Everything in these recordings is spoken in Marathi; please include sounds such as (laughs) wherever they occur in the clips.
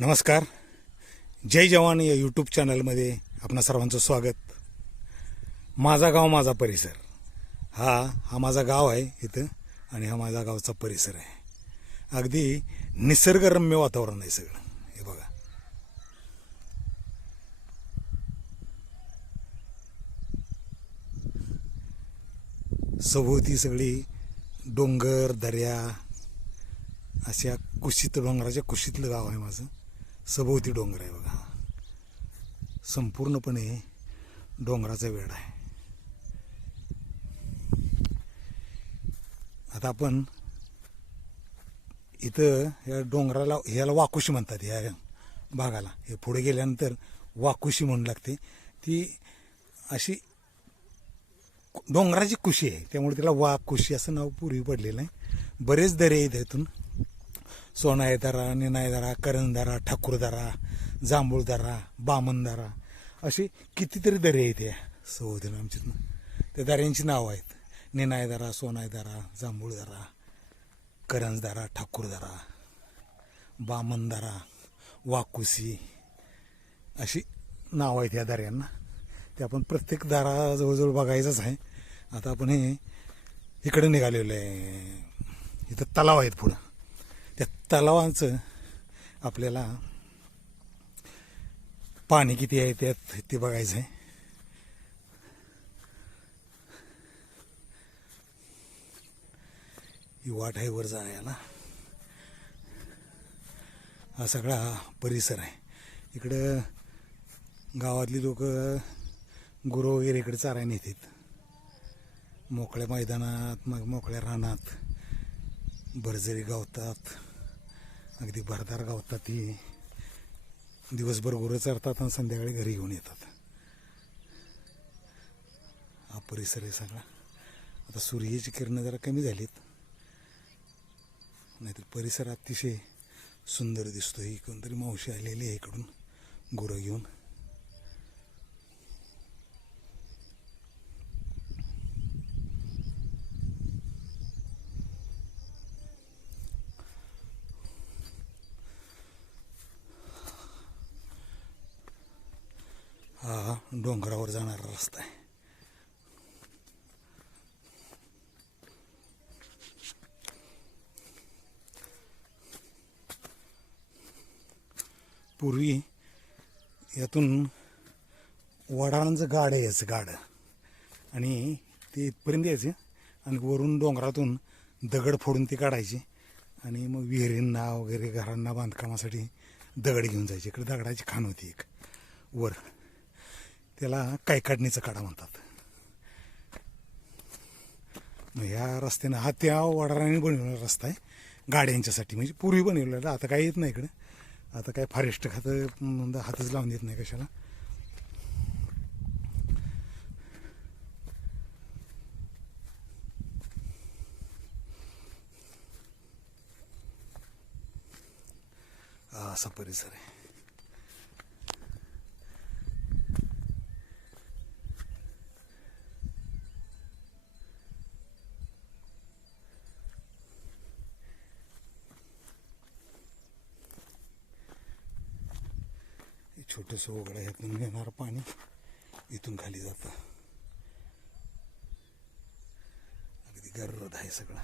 नमस्कार. जय जवान या यूट्यूब चॅनलमध्ये आपणा सर्वांचं स्वागत. माझा गाव माझा परिसर. हा हा माझा गाव आहे इथं आणि हा माझा गावचा परिसर आहे. अगदी निसर्गरम्य वातावरण आहे सगळं. हे बघा. सभोवती सगळी डोंगर दर्या अशा कुशीत डोंगराच्या कुशीतलं गाव आहे माझं. सभोवती डोंगर आहे बघा. संपूर्णपणे डोंगराचा वेळ आहे. आता आपण इथं या डोंगराला ह्याला वाकुशी म्हणतात ह्या भागाला. हे पुढे गेल्यानंतर वाकुशी म्हणू लागते. ती अशी डोंगराची कुशी आहे. त्यामुळे तिला वाकुशी असं नाव पूर्वी पडलेलं आहे. बरेच दरे आहेत इथून. सोनायदारा निनायदारा करंजदारा ठाकूरदारा जांभूळदारा बामनदारा असे कितीतरी दरे आहेत या सहोदर आमच्यातनं. त्या दऱ्यांची नावं आहेत. निनायदारा सोनायदारा जांभूळदारा करंजदारा ठाकूरदारा बामनदारा वाकुसी अशी नावं आहेत या दऱ्यांना. ते आपण प्रत्येक दारा जवळजवळ बघायचंच आहे. आता आपण हे इकडे निघालेलो आहे. इथं तलाव आहेत पुढं. त्या तलावांचं आपल्याला पाणी किती आहे त्यात ते बघायचं आहे ही वाट आहे वर जायला हा सगळा परिसर आहे. इकडं गावातली लोक गुरु वगैरे इकडे चारायला येतात मोकळ्या मैदानात मग मोकळ्या रानात भरजरी गावतात. अगदी भरदार गावतात ती. दिवसभर गुरं चरतात आणि संध्याकाळी घरी घेऊन येतात. हा परिसर आहे सगळा. आता सूर्याची किरणं जरा कमी झालीत. नाहीतर परिसर अतिशय सुंदर दिसतो ही तरी मावशी आलेली आहे इकडून. गुरं घेऊन हा डोंगरावर आहे पूर्वी यातून वडाळांचं गाड आहे याचं गाड आणि ते इथपर्यंत यायचं आणि वरून डोंगरातून दगड फोडून ती काढायची आणि मग विहिरींना वगैरे घरांना बांधकामासाठी दगड घेऊन जायचे. इकडे दगडाची खाण होती एक वर. त्याला काय काढणीचा काढा म्हणतात. मग ह्या रस्त्यानं हा त्या वडाराने बनवलेला रस्ता आहे. गाड्यांच्यासाठी म्हणजे पूर्वी बनवलेला आता काही येत नाही इकडे. आता काय फॉरेस्ट खातं हातच लावून देत नाही कशाला. असा परिसर आहे. छोटंसं उघडं ह्यातून येणारं पाणी इथून खाली जातं. अगदी गर्द आहे सगळं.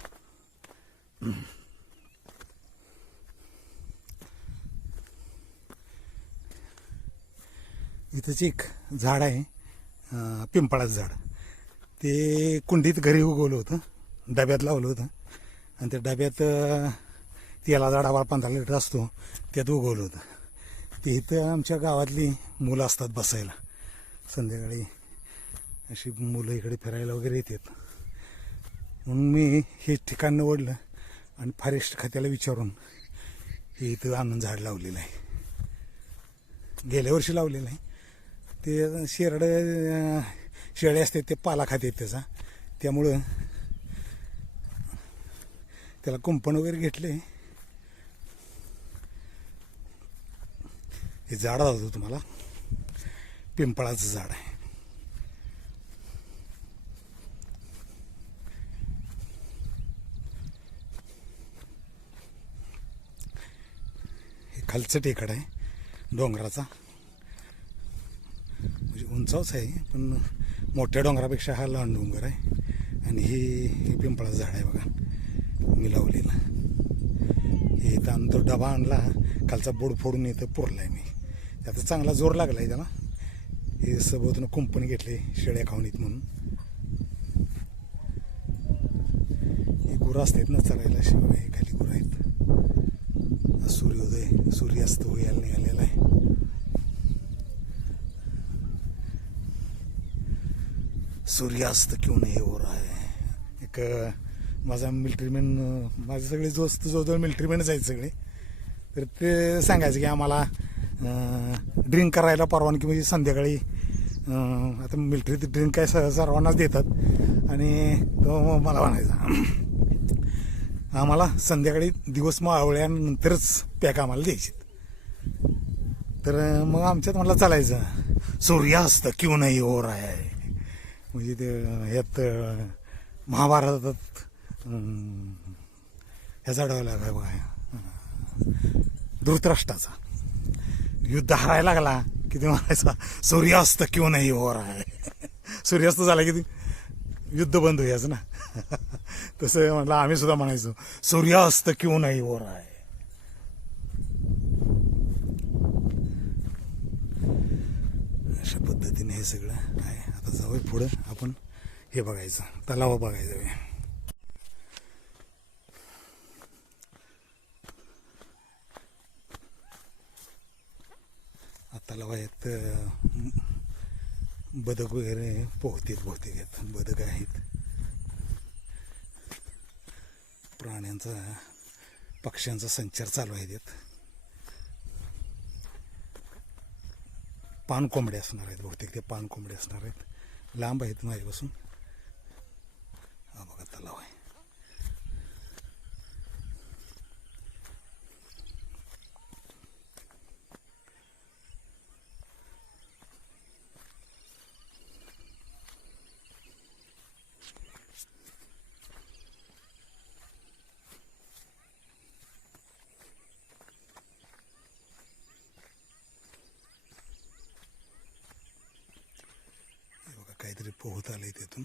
इथंच एक झाड आहे पिंपळाचं झाड. ते कुंडीत घरी उगवलं होतं डब्यात लावलं होतं. आणि त्या डब्यात त्याला झाडावर पंधरा लिटर असतो त्यात उगवलं होतं. इथं आमच्या गावातली मुलं असतात बसायला. संध्याकाळी अशी मुलं इकडे फिरायला वगैरे येतात. म्हणून मी हे ठिकाण निवडलं आणि फॉरेस्ट खात्याला विचारून हे इथं आणून झाड लावलेलं आहे. गेल्या वर्षी लावलेलं आहे. ते शेरडं शेळे असते ते पाला खाते त्याचा. त्यामुळं त्याला कुंपण वगैरे घेतले. हे झाड दाखवतो तुम्हाला. पिंपळाचं झाड आहे. हे खालचं टेकड आहे डोंगराचा. म्हणजे उंचावच आहे पण मोठ्या डोंगरापेक्षा हा लहान डोंगर आहे. आणि हे हे पिंपळाचं झाड आहे बघा. मी लावलेलं. हे इथं आणि तो डबा आणला खालचा बोर्ड फोडून इथं आहे मी. त्याचा चांगला जोर लागला आहे त्याला. हे सभोवतून कुंपण घेतले शेळ्या खावणीत म्हणून. हे गुरं असतात ना चढायला शिवाय हे खाली गुरं आहेत. सूर्योदय सूर्यास्त होयाला निघालेला आहे. सूर्यास्त क्यों नाही हो रहा है? एक माझा मिल्ट्रीमॅन माझे सगळे दोस्त जवळजवळ मिल्ट्रीमॅनच आहेत सगळे. तर ते सांगायचं की आम्हाला ड्रिंक करायला परवानगी म्हणजे संध्याकाळी आता मिलिटरीत ड्रिंक काय स- सर्वांनाच देतात. आणि तो मला म्हणायचा आम्हाला संध्याकाळी दिवस मावळल्यानंतरच पॅक आम्हाला द्यायचे तर मग आमच्यात मला चालायचं. सूर्यास्त क्यू नाही हो राय म्हणजे ते ह्यात महाभारतात ह्याचा डायलॉग काय बघा. धृतराष्ट्राचा. युद्ध हारायला लागला किती म्हणायचा सूर्यास्त क्यों नाही हो रहा है? (laughs) सूर्यास्त झाला किती युद्ध बंद होयाच ना? (laughs) तसं म्हटलं आम्ही सुद्धा म्हणायचो सूर्यास्त क्यों नाही हो रहा है? अशा पद्धतीने हे सगळं आहे. आता जाऊ पुढं. आपण हे बघायचं. तलाव बघायचं. जाऊया हा बदक वगैरे पोहतील बहुतेक आहेत बदक आहेत. प्राण्यांचा पक्ष्यांचा संचार चालू आहे त्यात पानकोंबडे असणार आहेत बहुतेक ते पानकोंबडे असणार आहेत. लांब आहेत माझ्यापासून हा बघा तलाव आहे हे बघा काहीतरी पोहत आहे तिथून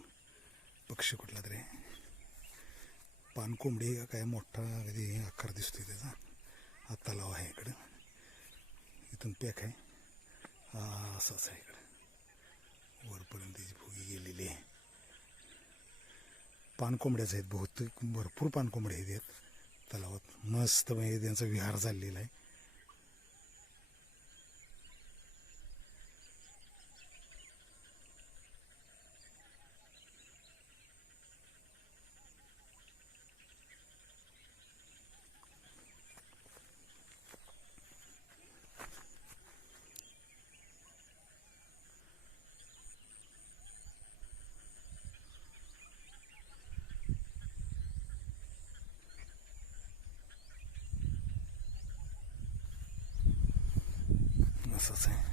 पक्षी कुठला तरी. पानकोंबडी का काय मोठा कधी आकार दिसतोय त्याचा. हा तलाव आहे इकडं. इथून पॅक आहे. हा असाच आहे इकडं. वरपर्यंत त्याची फुगी गेलेली आहे. पानकोंबड्याच आहेत बहुतेक. भरपूर पान आहेत तलावात मस्त म्हणजे त्यांचा विहार चाललेला आहे. असंच आहे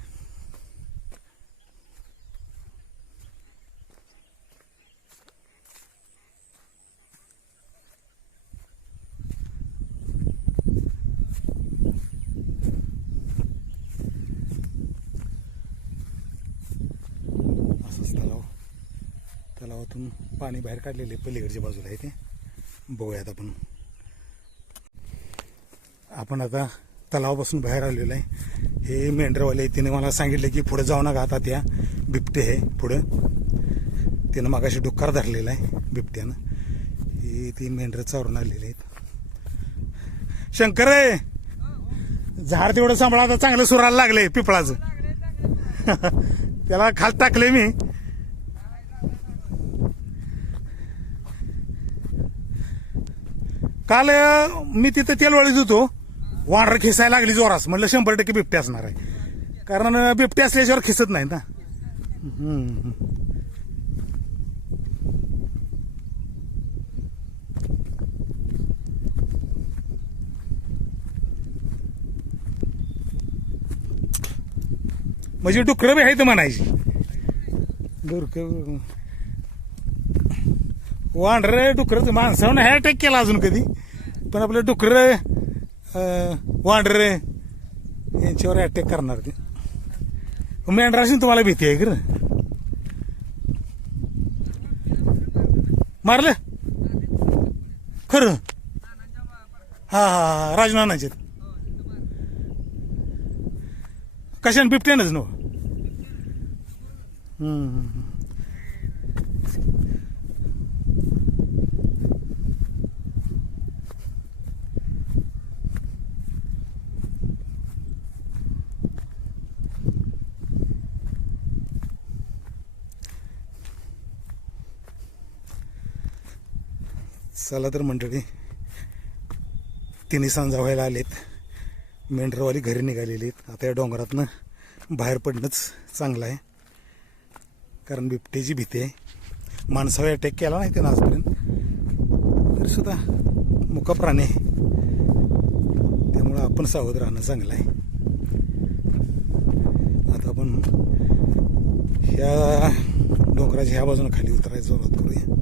असंच तलाव तलावातून पाणी बाहेर काढलेले पलीकडच्या बाजूला आहे ते. बघूयात आपण. आपण आता तलावापासून बाहेर आलेलो आहे. हे मेंढरवाले तिने मला सांगितलं की पुढे जाऊ नका आता त्या बिबटे आहे. पुढं तिनं मागाशी डुक्कर धरलेला आहे बिबट्यानं. ही ती मेंढरं चावरून आलेली आहेत. शंकर आहे झाड तेवढं सांभाळा आता चांगलं सुरायला लागले पिपळाचं. त्याला खाल टाकले मी. काल मी तिथं तेलवाळीत होतो. वानर खिसायला लागली जोरास म्हणलं शंभर टक्के बिबटे असणार आहे. कारण बिबटे असल्याशिवाय खिसत नाही ना. म्हणजे डुकरं बी आहेत म्हणायची. डुरक वांढर डुकरं माणसानं नाही केला अजून कधी. पण आपलं डुकरं वांढर यांच्यावर अटॅक करणार ते मेंढराशी तुम्हाला भीती आहे का मारलं खरं हा हा हा राजनानाचे कशाने बिबट्यानंच नव चला तर मंडळी तिन्ही सांजा व्हायला आलेत. मेंढरवाली घरी निघालेली आहेत. आता या डोंगरातनं बाहेर पडणंच चांगलं आहे. कारण बिबट्याची भीती आहे. माणसावर अटॅक केला नाही त्यानं आजपर्यंत. तरी सुद्धा मुका प्राणी आहे. त्यामुळं आपण सावध राहणं चांगलं आहे. आता आपण ह्या डोंगराच्या ह्या बाजूनं खाली उतरायला सुरुवात करूया.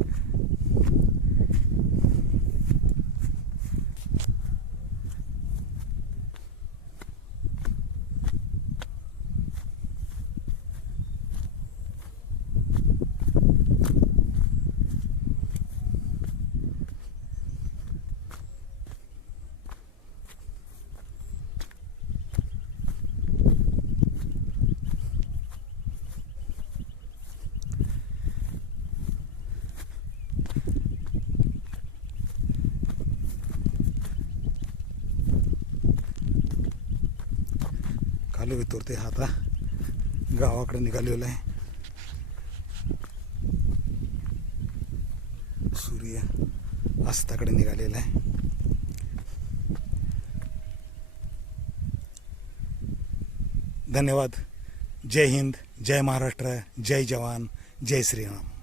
खाली उतरते हा आता गावाकडे निघालेला आहे. सूर्य अस्ताकडे निघालेला आहे. धन्यवाद. जय हिंद जय महाराष्ट्र जय जवान जय श्रीराम.